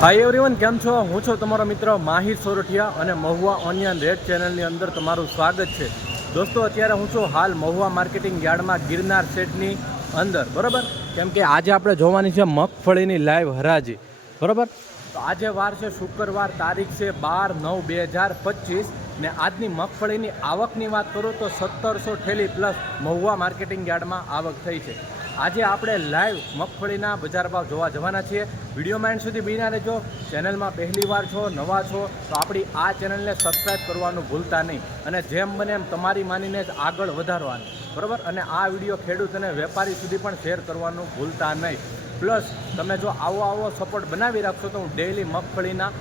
Hi everyone કેમ છો? હું છું તમારો મિત્ર માહિર સોરઠિયા અને મહુવા ઓનિયન રેડ ચેનલની અંદર તમારું સ્વાગત છે. દોસ્તો, અત્યારે હું છું હાલ મહુવા માર્કેટિંગ યાર્ડમાં ગિરનાર સેટની અંદર. બરાબર? કેમ કે આજે આપણે જોવાની છે મગફળીની લાઈવ હરાજી. બરાબર? તો આજે વાર છે, શુક્રવાર તારીખ છે બાર નવ બે હજાર પચીસ. ને આજની મગફળીની આવકની વાત કરું તો સત્તરસો ઠેલી પ્લસ મહુવા માર્કેટિંગ યાર્ડમાં આવક થઈ છે. આજે આપણે લાઈવ મગફળીના બજાર ભાવ જોવા જવાના છીએ. વિડીયોમાં એન્ડ સુધી બીના રહેજો. ચેનલમાં પહેલી વાર છો, નવા છો, તો આપણી આ ચેનલને સબસ્ક્રાઈબ કરવાનું ભૂલતા નહીં. અને જેમ બને એમ તમારી માનીને જ આગળ વધારવાનું. બરાબર? અને આ વીડિયો ખેડૂત અને વેપારી સુધી પણ શેર કરવાનું ભૂલતા નહીં. પ્લસ તમે જો આવો આવો સપોર્ટ બનાવી રાખશો તો હું ડેઈલી મગફળીના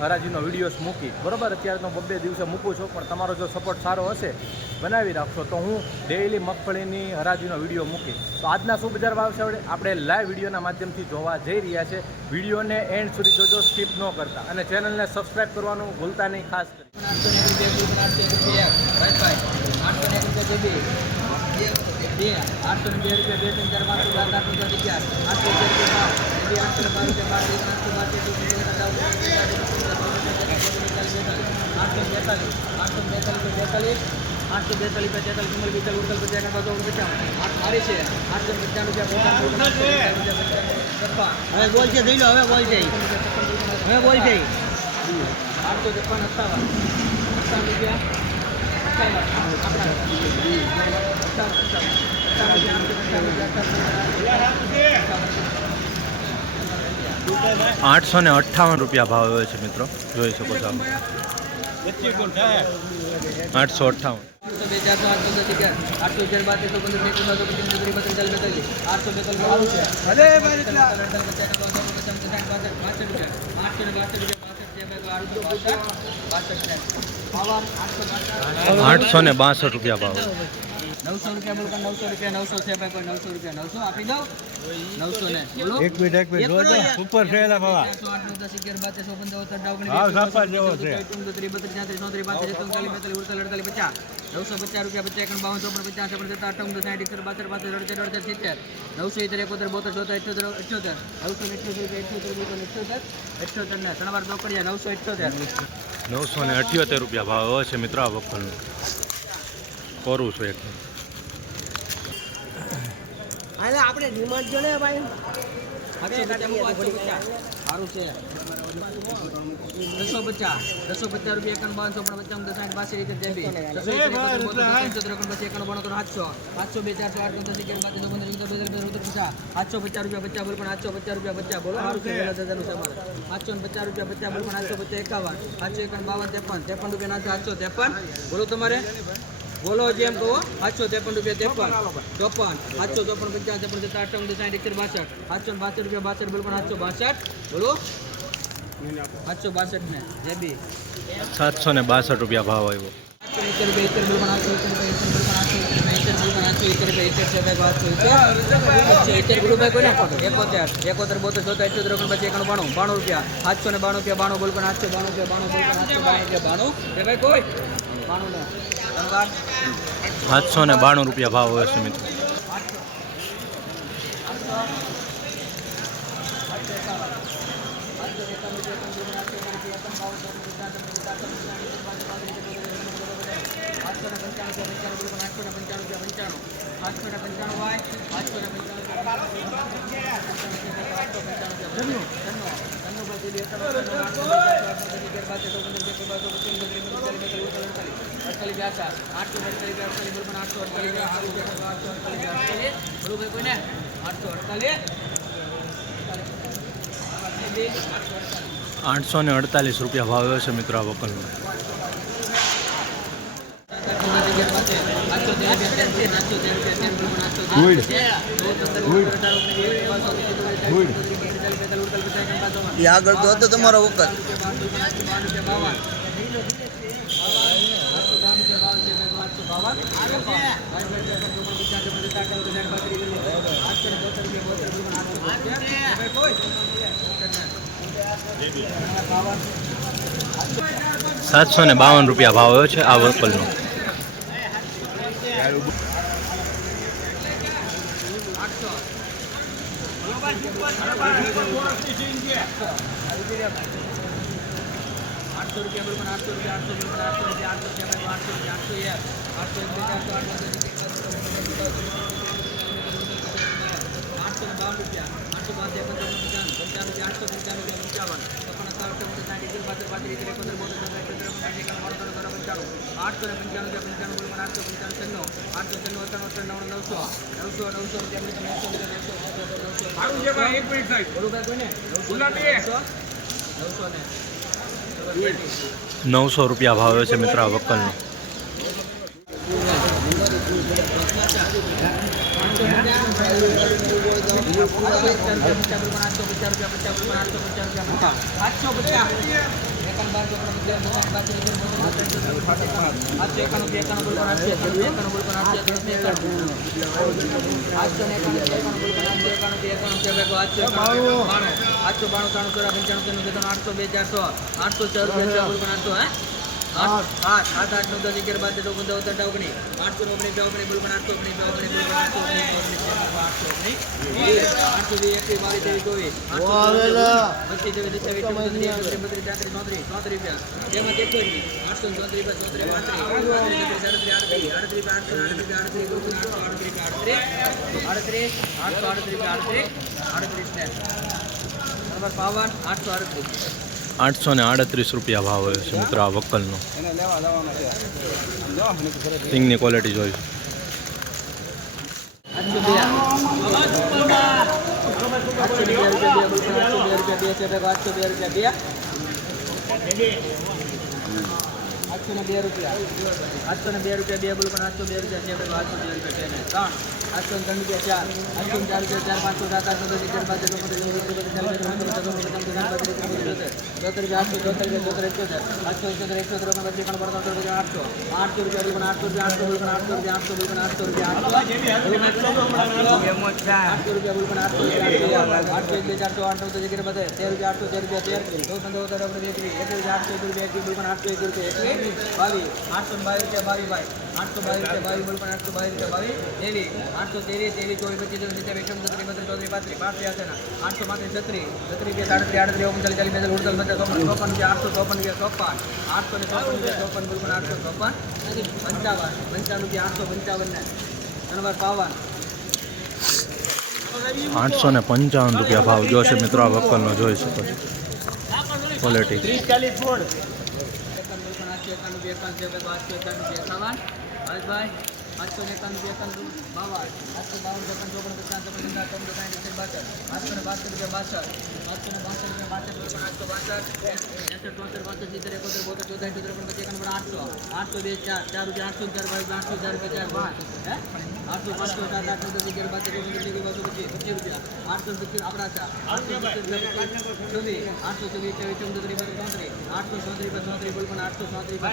હરાજીનો વિડીયોઝ મૂકી બરાબર? અત્યારે તો બબ્બે દિવસે મૂકું છું, પણ તમારો જો સપોર્ટ સારો હશે, બનાવી રાખશો તો હું ડેઈલી મગફળીની, હરાજીનો વીડિયો મૂકી તો આજના શું બજાર ભાવ છે આપણે લાઈવ વિડીયોના માધ્યમથી જોવા જઈ રહ્યા છે. વિડીયોને એન્ડ સુધી જોજો સ્કીપ ન કરતા. અને ચેનલને સબસ્ક્રાઈબ કરવાનું ભૂલતા નહીં, ખાસ કરી આઠસો ને બે રૂપિયા બે ત્રણ ચાર પાંચસો આઠ નવ રૂપિયા અગિયાર આઠસો રૂપિયા બે આઠસો બાર રૂપિયા બાર આઠસો બેતાલીસ આઠસો બેતાલીસ બેતાલીસ આઠસો બેતાલીસ તેતાલીસ ચુમ્માલીસ પિસ્તાલીસ ઉડતાલીસ પચાસ બાવન પચાસ આઠ મારી છે આઠસો પચાસ રૂપિયા હવે બોલ છે જઈ લો હવે બોલ છે હવે બોલ છે આઠસો છપ્પન સત્તાવન સત્તાવન રૂપિયા આઠસો ને અઠ્ઠાવન રૂપિયા ભાવ આવ્યો છે મિત્રો જોઈ શકો છો. આઠસો અઠ્ઠાવન આઠસો આઠસો ને બાસઠ રૂપિયા ભાવ. નવસો રૂપિયા બોલો નવસો રૂપિયા નવસો છે ભાઈ કોઈ નવસો રૂપિયા નવસો આપી દો નવસો ને. બોલો. એક મિનિટ. એક મિનિટ જોજો ઉપર છે એલા બાબા આઠ નવ દસ અગિયાર બાર તેરસો પંદર સત્તર અઢાર ઓગણીસ હા, સાપા જેવો છે. ત્રેવીસ, બત્રીસ, તેત્રીસ, ચોત્રીસ, પાંત્રીસ, છત્રીસ, ચાલીસ, બેતાલીસ, અડતાલીસ, ઉડતાલીસ, નવસો પચાસ રૂપિયા પચાસ એકાવન બાવન ચોપન પચાસ છપ્પન સત્તર અઠાવન સાઠ એકસઠ બાસઠ પાસઠ અડસઠ અડસઠ સિત્તેર. નવસો ઇતેર એકોતેર બોતેર ચોતેર અઠ્યોતેર અઠ્યોતેર નવસો અઠ્યોતેર રૂપિયા અઠ્યોતેર બોતેર અઠ્યોતેર અઠ્યોતેર ને. ત્રણ વાર ચોકડિયા નવસો અઠ્યોતેર નવસો ને અઠ્યોતેર રૂપિયા ભાવ છે મિત્રો આ વખતનું. કરું છું એકદમ હાલે આપણે ડિમાન્ડ જો ને ભાઈ. પચાસ આઠસો પચાસ. સારું છે. દસો પચાસ દસો પચાસ રૂપિયા એકાવન બાવન પણ પચાસ દસ સાઠ બાસી રીતે દેબી દસો એકોતેર, બોતેર, પચાસ, પંચોતેર, એકાવન, પચાસ, એકાવન, બાણું, આઠસો આઠસો બે ચારસો આઠ પંદર પચાસ. પચાસ રૂપિયા પચાસ બોલ પણ આઠસો પચાસ રૂપિયા પચાસ બોલો. સારું છે પચાસ રૂપિયા પચાસ બોલ પણ આઠસો પચાસ એકાવન. આઠસો એકાવન બાવન ત્રેપન. ત્રેપન રૂપિયા નાખો આઠસો ત્રેપન. બોલો તમારે. બોલો જેમ કહો આઠસો ત્રેપન રૂપિયા ત્રેપન. ચોપન. આઠસો ચોપન પચાસ ત્રેપન સત્તર અઠાવન સાઠ એકસઠ બાસઠ. આઠસો ને બાસઠ રૂપિયા બાસઠ બોલો પણ આઠસો બાસઠ. બોલો. આઠસો બાસઠ ને જેબી સાતસો ને બાસઠ રૂપિયા ભાવ આવ્યો. આઠસો ઇત્તેર રૂપિયા ઇત્તેર બોલો પણ આઠસો ઇત્તેર રૂપિયા આઠસો ઇત્તેર રૂપિયા ઇત્તેર બોલો પણ આઠસો ઇત્તેર આઠસો ઇત્તેર બોલો ભાઈ કોને એકોતેર એકોતેર બોતેર ચોતેર અઠ્યોતેર ઓગણ પછી એકાણું બાણું બાણું રૂપિયા. આઠસો ને બાણું રૂપિયા બાણું બોલ પણ આઠસો બાણું રૂપિયા બાણું બોલ પણ આઠસો બાણું રૂપિયા બાણું. એ ભાઈ કોઈ? બાણું ને. ધન્યવાદ સાતસો ને બાણું રૂપિયા ભાવ હોય છે મિત્રો. આઠસો ને પંચાણું રૂપિયા પંચાણું અડતાલીસ પણ આઠસો ને પંચાણું અડતાલીસ આઠસો ને પંચાણું હોય આઠસો અડતાલીસ આઠસો ને અડતાલીસ રૂપિયા ભાવ હોય છે મિત્રો આ વકલનો આગળ તો હતો તમારો વખત. સાતસો ને બાવન રૂપિયા ભાવ આવ્યો છે આ વકલનો આઠસો રૂપિયા આઠસો રૂપિયા આઠસો રૂપિયા આઠસો રૂપિયા આઠસો રૂપિયા આઠસો રૂપિયા આઠસો આઠસો બાવન રૂપિયા આઠસો પાંચ પંચાવન પંચાવન પંચાવન રૂપિયા આઠસો પંચાવન રૂપિયા પંચાવન અઠાવન સાઠ એકવીસ બાસઠ પાંત્રીસ ત્રીસ એકોતેર પંચાવન પંચાવન પંચાવન આઠસો ને પંચાણું પંચાણું આઠસો પંચાવન છન્નું આઠસો છન્નું અઠાણું અઠાણું નવસો નવસો નવસો નવસો રૂપિયા ભાવે છે મિત્ર આ વકલનો આઠસો બાણું ત્રાણું ચોરા પંચાણું આઠસો બે ચારસો આઠસો ચાર આઠસો હે આઠ આઠ આઠ નવ દસ અગિયાર બાર તેર ચૌદ પંદર સત્તર ઓગણીસ આઠસો ઓગણીસ બે ઓગણીસ આઠસો ઓગણીસ બે ઓગણીસ આઠસો ઓગણીસ આઠસો વીસ એકવીસ બાવીસ ત્રેવીસ ચોવીસ પચીસ છવ્વીસ સત્યાવીસ ચૌદ બત્રીસ તેત્રીસ ચોત્રીસ ચોત્રીસ રૂપિયા તેમાં તેત્રીસ આઠસો ચોત્રીસ ચોત્રીસ પાંત્રીસ આડત્રીસ આડત્રીસ આડત્રીસ આઠસો આડત્રીસ આડત્રીસ બોલ પણ આઠસો આડત્રીસ આડત્રીસ આઠસો આડત્રીસ આડત્રીસ આડત્રીસ ને નંબર બાવન આઠસો આડત્રીસ આઠસો ને આડત્રીસ રૂપિયા ભાવ હોય છે મિત્ર આ વકલનો સિંગની ક્વોલિટી જોઈશું રૂપિયા આઠસો રૂપિયા આઠસો રૂપિયા આઠસો ને બે રૂપિયા આઠસો ને બે રૂપિયા બે બોલ પણ આઠસો બે રૂપિયા છે આઠસો બે રૂપિયા છે ને ત્રણ આઠસો ને ત્રણ રૂપિયા ચાર આઠસો ને ચાર રૂપિયા ચાર પાંચસો સાત આઠસો દસ અગિયાર બાર તેર ચૌદ પંદર સોળ સત્તર અઢાર ઓગણીસ વીસ એકવીસ બાવીસ ત્રેવીસ ચોત્રીસ રૂપિયા આઠસો ચોતેર ચોતેર એકોતેર આઠસો એકોતેર એકસો ત્રણ બત્રીસ પણ પડતો રૂપિયા આઠસો આઠસો રૂપિયા પણ આઠસો રૂપિયા આઠસો બોલ પણ આઠસો રૂપિયા આઠસો બોલ પણ આઠસો રૂપિયા આઠસો આઠસો રૂપિયા બોલ પણ આઠસો રૂપિયા આઠસો એક બે ચારસો આઠ નવ દસ અગિયાર બધે તેર રૂપિયા આઠસો તેર રૂપિયા તેર ચૌદ પંદર ઓગણીસ એકવીસ એકવીસ આઠસો એક રૂપિયા એક બોલ પણ આઠસો એક રૂપિયા એકવીસ આઠસો બાવીસ રૂપિયા બાવીસ આઠસો બાવીસ રૂપિયા બાવીસ બોલ પણ આઠસો બાવીસ રૂપિયા બાવીસ ત્રેવીસ આઠસો ત્રેવીસ ત્રેવીસ ચોવીસ પચીસ સત્યાવીસ એકમ સત્તરી બત્રીસ ચોત્રીસ પાંત્રીસ પાંત્રીસ આઠસો પાંત્રીસ છત્રીસ છત્રીસ બે સાડત્રીસ આડત્રીસ ઓગણચાલીસ પચાસ ચોપન ચોપન રૂપિયા આઠસો ચોપન રૂપિયા ચોપન આઠસો ને ચોપન રૂપિયા ચોપન બોલ પણ આઠસો ચોપન પંચાવન પંચાવન રૂપિયા આઠસો પંચાવન ને નંબર પાવન આઠસો ને પંચાવન રૂપિયા ભાવ જોશે મિત્રો, આ વકલનો જોઈ શકો છો. ક્વોલિટી એકાણું બે એકાણું છે આઠસો એકાણું બે એકાવન હરેશભાઈ આઠસો એકાણું બે એકાણું બાવન આઠસો બાવન ચોપન ચોપન પચાસ ચોપન પચાસ ચોપન સાઠ એકસઠ બાસઠ આઠસો ને બાસઠ રૂપિયા બાસઠ આઠસો ને બાસઠ રૂપિયા બાસઠ પણ આઠસો બાસઠ એસઠ ચોતેર બાસઠ સિત્તેર એકોતેર બોતેર ચોતેર ચોતેર પણ એકાણું પણ આઠસો આઠસો બે ચાર ચાર રૂપિયા આઠસો ચાર બાવીસ આઠસો ચાર રૂપિયા ચાર પાંચ હે આઠસો પાંચસો સાત આઠસો દસ અગિયાર બાર તેર ઓગણીસ વીસ બાવીસ પચીસ પચીસ રૂપિયા આઠસો પચીસ આપણા આઠસો ચોવીસ આઠસો ચોવીસ ચોવીસ ચૌદ ત્રીસ બત્રીસ આઠસો ચોત્રીસ પર ચોત્રીસ બોલ પણ આઠસો ચોત્રીસ પર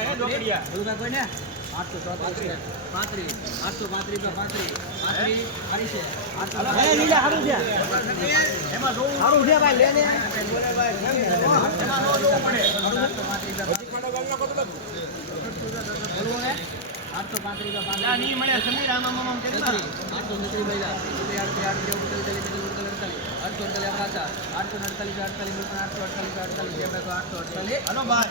કાંઈ આઠસો ચોત્રીસ પાંત્રીસ આઠસો પાંત્રીસ પર પાંત્રીસ પાંત્રીસ હારી છે આઠસો આઠસો પાંત્રીસ પર પાંત્રીસ આઠસો ભાઈ આઠસો આઠસો આઠસો એકાતા આઠસો અડતાલીસ અડતાલીસ બે પણ આઠસો અડતાલીસ અડતાલીસ બે બે આઠસો અડતાલીસ હલો બાર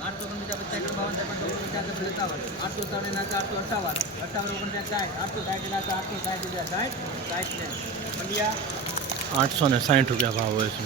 આઠસો ઓગણપચાસ પચાસ બાવન ત્રેપન પચાસ સત્તાવન આઠસો ત્રણ ના ચારસો અઠાવન અઠાવન ઓગણપચાસ સાઠ આઠસો સાઠ ના આઠસો સાઠ રૂપિયા સાઠ સાઠ ને પંડિયા આઠસો ને સાઠ રૂપિયા ભાવ હોય છે